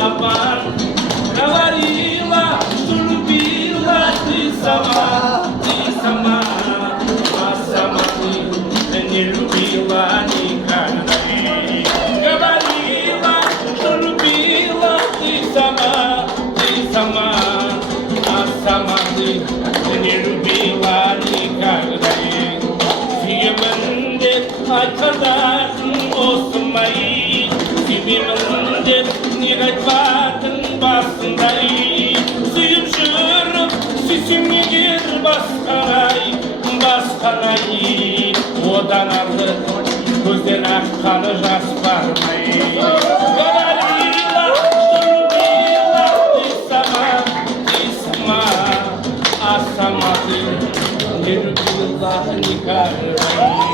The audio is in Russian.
обман. Говорила, что любила ты сама, а сама ты не любила никогда. Говорила, что любила ты сама, а сама ты не любила никогда. Sevimim de arkadaşım olsun mayı, sevimim de nigatvatın basındayı. Suyum şırıp süsümü gir baskanayı, odan artık gözden akkanı жас бармай. Говорила, что любила ты сама, а сама ты не любила никогда.